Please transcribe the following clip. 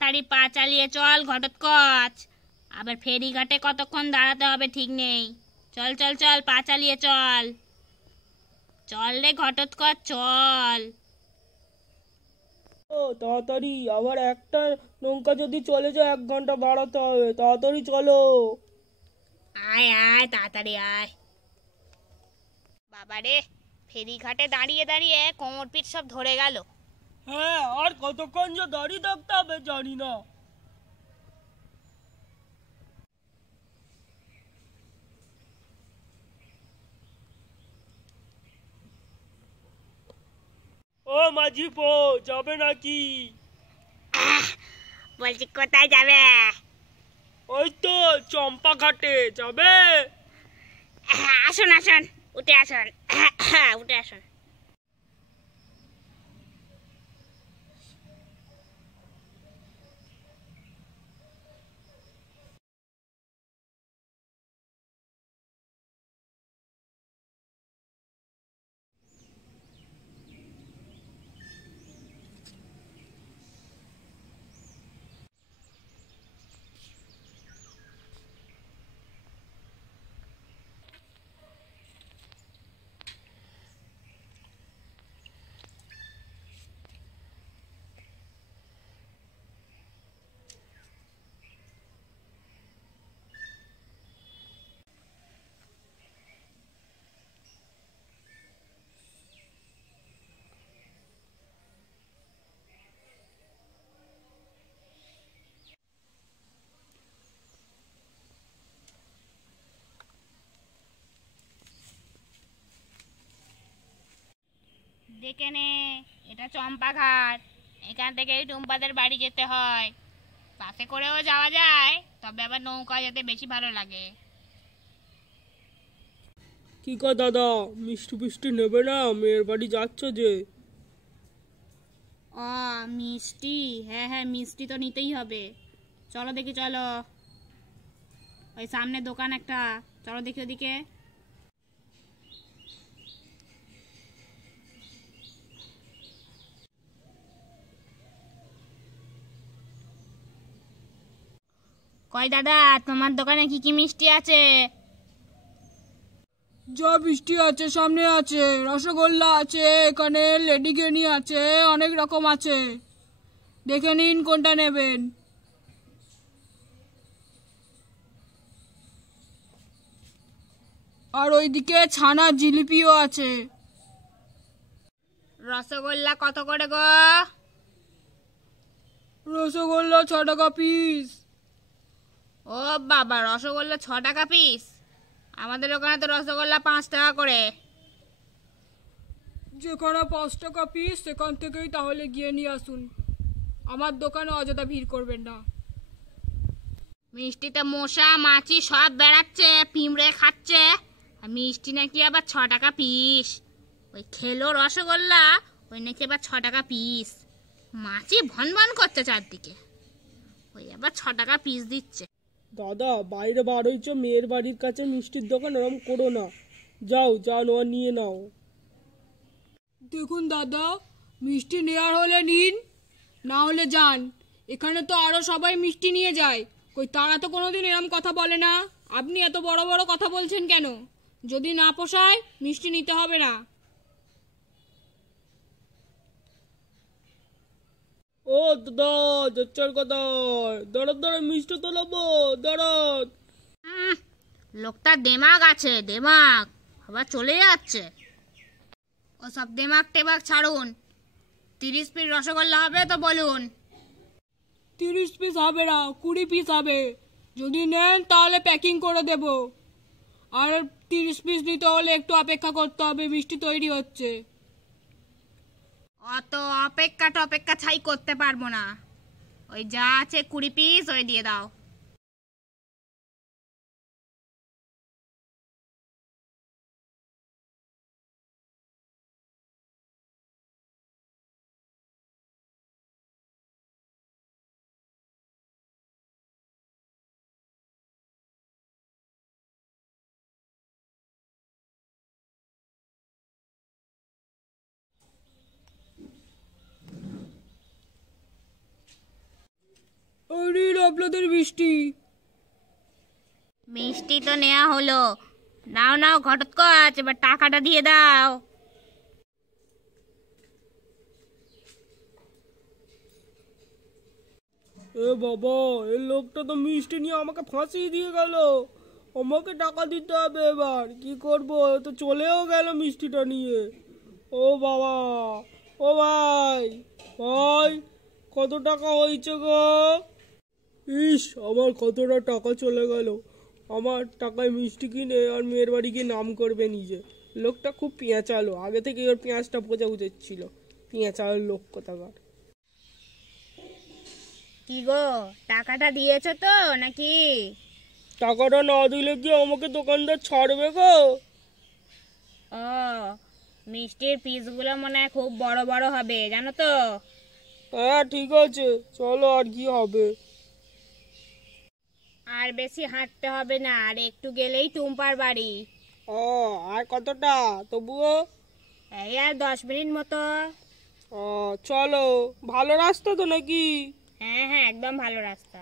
তাড়াতাড়ি পা চালিয়ে চল ঘটোৎকচ। আবার ফেরিঘাটে কতক্ষণ দাঁড়াতে হবে ঠিক নেই। চল চল চল, পা চালিয়ে চল। চল রে ঘটোৎকচ চল। ও তাড়াতাড়ি, আবার একটা নৌকা যদি চলে যায় 1 ঘন্টা দাঁড়াতে হবে, তাড়াতাড়ি চলো। আয় আয় তাড়াতাড়ি আয়। বাবারে, ফেরিঘাটে দাঁড়িয়ে দাঁড়িয়ে কোমর পিঠ সব ধরে গেল। হ্যাঁ, আর কতক্ষণ যে দাঁড়িয়ে থাকতে হবে জানি না। ও মাঝি পো, যাবে নাকি? বলছি কোথায় যাবে? ওই তো চম্পা ঘাটে যাবে। আসুন আসুন, উঠে আসুন। উঠে আসুন। দেখে নে, এটা চম্পাঘাট। এখান থেকে টুম্পাদের বাড়ি যেতে হয়। বাসে করেও যাওয়া যায়, তবে আবার নৌকা যেতে বেশি ভালো লাগে। কি গো দাদা, মিষ্টি ফিষ্টি নেবে না? মেয়ের বাড়ি যাচ্ছ যে। ও মিষ্টি, হ্যাঁ হ্যাঁ মিষ্টি তো নিতেই হবে। চলো দেখি চলো, ওই সামনে দোকান একটা, চলো দেখি ওদিকে। কই দাদা, তোমার দোকানে কি কি মিষ্টি আছে? যা মিষ্টি আছে সামনে আছে, রসগোল্লা আছে, এখানে লেডিকেনি আছে, অনেক রকম আছে, দেখে নিন কোনটা নেবেন। আর ওইদিকে ছানা জিলিপিও আছে। রসগোল্লা কত করে গো? রসগোল্লা 6 টাকা পিস। ও বাবা, রসগোল্লা 6 টাকা পিস? আমাদের ওখানে তো রসগোল্লা 5 টাকা করে। যেখানে 5 টাকা পিস সেখান থেকেই তাহলে গিয়ে নিয়ে আসুন, আমার দোকানে অযথা ভিড় করবেন না। মিষ্টিতে মশা মাছি সব বেড়াচ্ছে, পিঁমড়ে খাচ্ছে, আর মিষ্টি নাকি আবার 6 টাকা পিস। ওই খেলো রসগোল্লা, ওই নাকি আবার 6 টাকা পিস। মাছি ভন ভন করছে চারদিকে, ওই আবার 6 টাকা পিস দিচ্ছে। দাদা, বাইরে বার হয়েছ, মেয়ের বাড়ির কাছে মিষ্টির দোকান ওরম করো না। যাও যাও, নেওয়া নিয়ে নাও। দেখুন দাদা, মিষ্টি নেওয়ার হলে নিন, না হলে যান। এখানে তো আরো সবাই মিষ্টি নিয়ে যায়, কই তারা তো কোনোদিন এরম কথা বলে না। আপনি এত বড় বড় কথা বলছেন কেন? যদি না পোষায় মিষ্টি নিতে হবে না। ও দাদা, যাচ্ছার কথা, দাঁড়াত দাঁড়া, মিষ্টি তো নেবো, দাঁড়াত। লোকটা দেমাগ আছে, দেমাগ, আবার চলে যাচ্ছে। ও সব দেমাগ টেমাগ ছাড়ুন, 30 পিস রসগোল্লা হবে তো বলুন। 30 পিস হবে না, 20 পিস হবে। যদি নেন তাহলে প্যাকিং করে দেব। আর 30 পিস নিতে হলে একটু অপেক্ষা করতে হবে, মিষ্টি তৈরি হচ্ছে। অত অপেক্ষা টপেক্ষা ছাই করতে পারবো না। ওই যা আছে 20 পিস ওই দিয়ে দাও। আপনাদের মিষ্টি। মিষ্টি তো নেওয়া হলো, নাও নাও ঘটোৎকচ, এবার টাকাটা দিয়ে দাও। এ বাবা, এই লোকটা তো মিষ্টি নিয়ে আমাকে ফাঁসিয়ে দিয়ে গেল। আমাকে টাকা দিতে হবে, এবার কি করবো? তো চলেও গেল মিষ্টিটা নিয়ে। ও বাবা, ও ভাই, ভাই কত টাকা হয়েছে গো? ইস, আমার কতটা টাকা চলে গেল। আমার টাকায় মিষ্টি কিনে আর মেয়ের বাড়ি গিয়ে নাম করবে নিজে। লোকটা খুব পেঁচালো, আগে থেকে ওর পেঁয়াজটা বোঝা উচিত ছিল। পেঁচালো লোক কোথাকার। কি গো, টাকাটা দিয়েছো তো নাকি? টাকাটা না দিলে কি আমাকে দোকানদার ছাড়বে গো? ও, মিষ্টির পিসগুলো মনে হয় খুব বড় বড় হবে, জানো তো। হ্যাঁ ঠিক আছে, চলো, আর কি হবে। আর বেশি হাঁটতে হবে না, আর একটু গেলেই টুম্পার বাড়ি। ও, আর কতটা তবুও? এই আর 10 মিনিট মতো। ও চলো, ভালো রাস্তা তো নাকি? হ্যাঁ হ্যাঁ, একদম ভালো রাস্তা।